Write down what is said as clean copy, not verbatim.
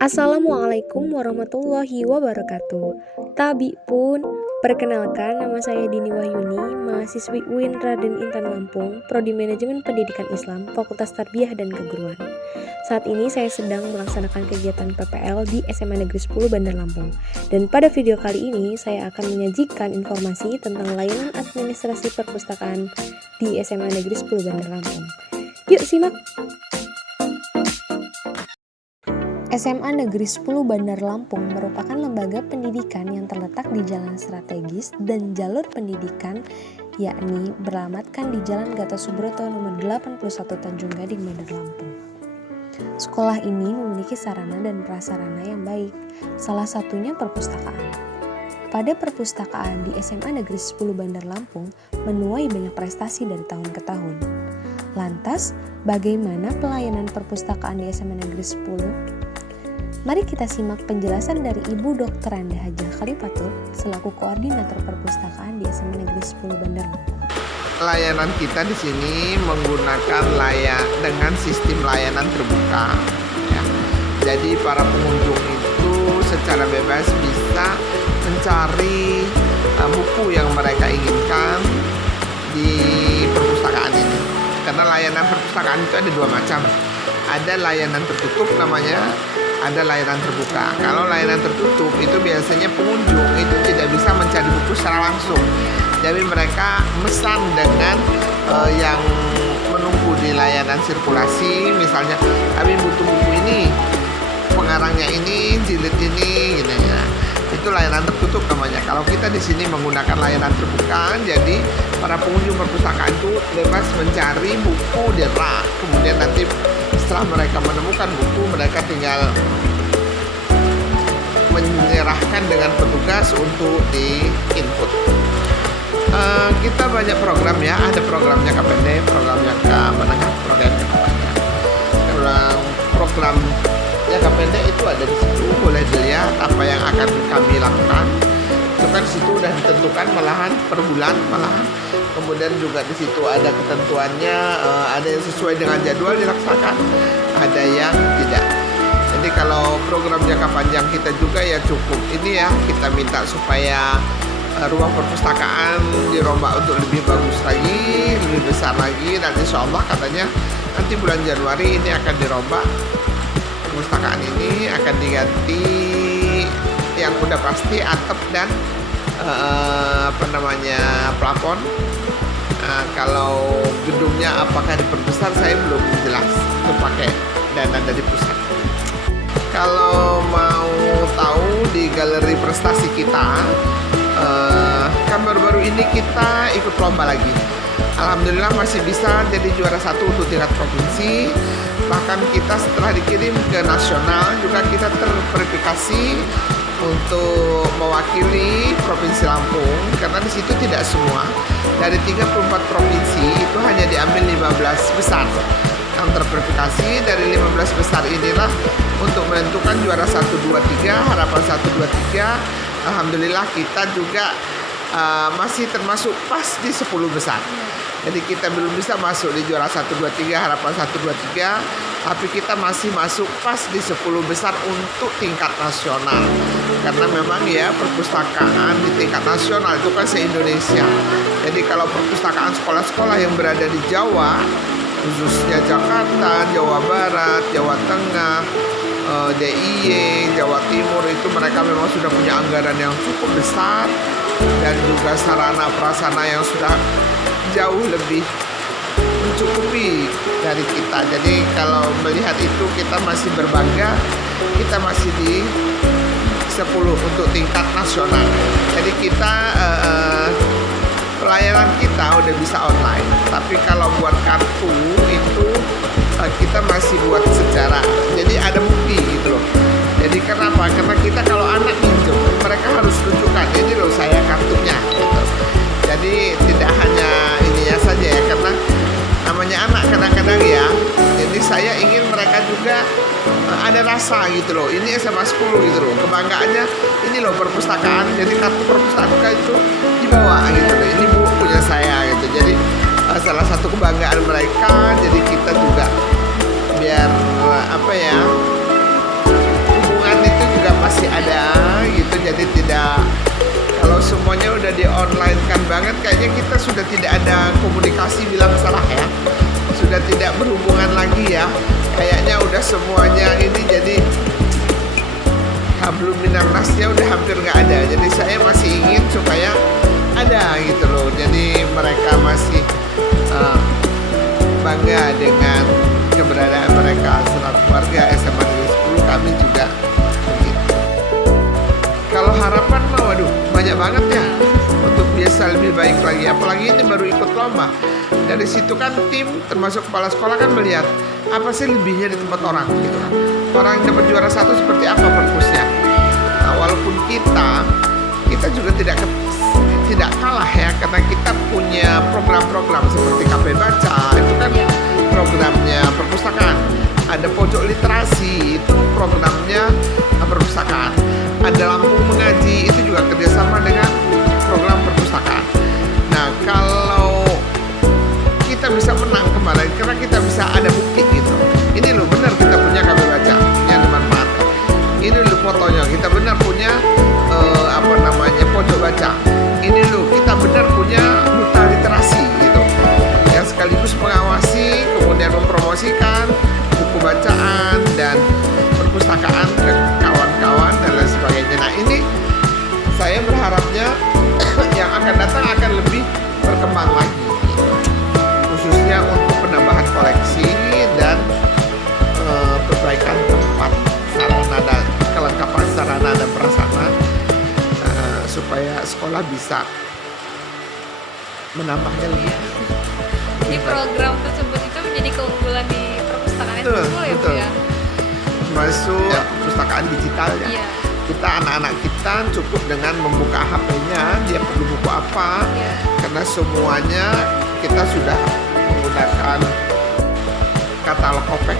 Assalamualaikum warahmatullahi wabarakatuh. Tabi pun, perkenalkan nama saya Dini Wahyuni, mahasiswi UIN Raden Intan Lampung, Prodi Manajemen Pendidikan Islam, Fakultas Tarbiyah dan Keguruan. Saat ini saya sedang melaksanakan kegiatan PPL di SMA Negeri 10 Bandar Lampung. Dan pada video kali ini saya akan menyajikan informasi tentang layanan administrasi perpustakaan di SMA Negeri 10 Bandar Lampung. Yuk simak! SMA Negeri 10 Bandar Lampung merupakan lembaga pendidikan yang terletak di jalan strategis dan jalur pendidikan, yakni beralamatkan di Jalan Gatot Subroto nomor 81 Tanjung Gading, Bandar Lampung. Sekolah ini memiliki sarana dan prasarana yang baik, salah satunya perpustakaan. Pada perpustakaan di SMA Negeri 10 Bandar Lampung menuai banyak prestasi dari tahun ke tahun. Lantas, bagaimana pelayanan perpustakaan di SMA Negeri 10? Mari kita simak penjelasan dari Ibu Dr. Randa Hajah Khalifatul selaku koordinator perpustakaan di SMA Negeri 10 Bandar Lampung. Layanan kita di sini menggunakan dengan sistem layanan terbuka. Ya. Jadi para pengunjung itu secara bebas bisa mencari buku yang mereka inginkan di perpustakaan ini. Karena layanan perpustakaan itu ada dua macam. Ada layanan tertutup namanya, ada layanan terbuka. Kalau layanan tertutup itu biasanya pengunjung itu tidak bisa mencari buku secara langsung. Jadi mereka mesan dengan yang menunggu di layanan sirkulasi. Misalnya kami butuh buku ini, pengarangnya ini, jilid ini, gitu ya. Itu layanan tertutup namanya. Kalau kita di sini menggunakan layanan terbuka, jadi para pengunjung perpustakaan itu bebas mencari buku di rak. Kemudian nanti setelah mereka menemukan buku, mereka tinggal menyerahkan dengan petugas untuk di-input. Kita banyak program ya, ada programnya KPD, programnya menengah, programnya panjang. Program KPD itu ada di situ, boleh dilihat apa yang akan kami lakukan. Itu kan di situ udah ditentukan malahan per bulan malahan. Kemudian juga di situ ada ketentuannya, ada yang sesuai dengan jadwal dilaksanakan, ada yang tidak. Jadi kalau program jangka panjang kita juga ya cukup ini ya, kita minta supaya ruang perpustakaan dirombak untuk lebih bagus lagi, lebih besar lagi, dan insya Allah katanya nanti bulan Januari ini akan dirombak. Perpustakaan ini akan diganti yang udah pasti atap dan plafon. Kalau gedungnya apakah diperbesar saya belum jelas, itu pakai dana dari pusat. Kalau mau tahu di galeri prestasi kita, kan baru-baru ini kita ikut lomba lagi. Alhamdulillah masih bisa jadi juara 1 untuk tingkat provinsi. Bahkan kita setelah dikirim ke nasional juga kita terverifikasi untuk mewakili Provinsi Lampung, karena di situ tidak semua. Dari 34 provinsi itu hanya diambil 15 besar yang terverifikasi. Dari 15 besar inilah untuk menentukan juara 1, 2, 3, harapan 1, 2, 3. Alhamdulillah kita juga masih termasuk pas di 10 besar. Jadi kita belum bisa masuk di juara 1, 2, 3, harapan 1, 2, 3, tapi kita masih masuk pas di 10 besar untuk tingkat nasional. Karena memang ya perpustakaan di tingkat nasional itu kan se-Indonesia. Jadi kalau perpustakaan sekolah-sekolah yang berada di Jawa, khususnya Jakarta, Jawa Barat, Jawa Tengah, DIY, Jawa Timur, itu mereka memang sudah punya anggaran yang cukup besar dan juga sarana prasarana yang sudah jauh lebih mencukupi dari kita. Jadi kalau melihat itu kita masih berbangga, kita masih di 10 untuk tingkat nasional. Jadi kita pelayanan kita udah bisa online, tapi kalau buat kartu itu kita masih buat secara, jadi ada bukti gitu loh. Jadi kenapa? Karena kita kalau anak pinjam, mereka harus tunjukkan ini loh saya kartunya gitu. Jadi tidak hanya ininya saja ya, karena namanya anak kadang-kadang ya. Jadi saya ingin mereka juga ada rasa gitu loh. Ini SMA 10 gitu loh. Kebanggaannya ini loh perpustakaan. Jadi kartu perpustakaan itu dibawa gitu loh. Ini bukunya saya gitu. Jadi salah satu kebanggaan mereka. Jadi kita juga biar Jadi tidak, kalau semuanya udah di online kan banget, kayaknya kita sudah tidak ada komunikasi, bilang salah ya, sudah tidak berhubungan lagi ya. Kayaknya udah semuanya ini jadi hablum minan nasnya udah hampir nggak ada. Jadi saya masih ingin supaya ada gitu loh. Jadi mereka masih bangga dengan keberadaan mereka. Serat keluarga SMA Negeri 10 kami juga begitu. Kalau harapan mah waduh banyak banget ya untuk bisa lebih baik lagi. Apalagi ini baru ikut lomba. Dari situ kan tim termasuk kepala sekolah kan melihat apa sih lebihnya di tempat orang gitu kan. Orang yang dapat juara 1 seperti apa perpusnya. Nah, walaupun kita juga tidak kalah ya, karena kita punya program-program seperti KP Baca, itu kan programnya perpustakaan. Ada pojok literasi, itu programnya perpustakaan. Ada Lampung Mengaji, itu juga kerjasama dengan program perpustakaan. Nah, kalau kita bisa menang kemarin karena kita bisa ada bukti gitu. Ini loh benar kita punya KP Baca yang dimanfaatkan. Ini loh fotonya, kita benar punya pojok baca. Ini loh kita benar punya duta literasi gitu, yang sekaligus mengawasi kemudian mempromosikan buku bacaan dan perpustakaan ke kawan-kawan dan lain sebagainya. Nah ini saya berharapnya yang akan datang akan lebih berkembang lagi, khususnya untuk penambahan koleksi dan perbaikan tempat sarana dan kelengkapan sarana dan prasarana, supaya sekolah bisa menambahnya lebih. Jadi program tersebut itu menjadi keunggulan di perpustakaan itu ya Bu ya? Masuk perpustakaan digital ya. Iya. Kita anak-anak kita cukup dengan membuka HP-nya, dia perlu buku apa, karena semuanya kita sudah menggunakan katalog Kopek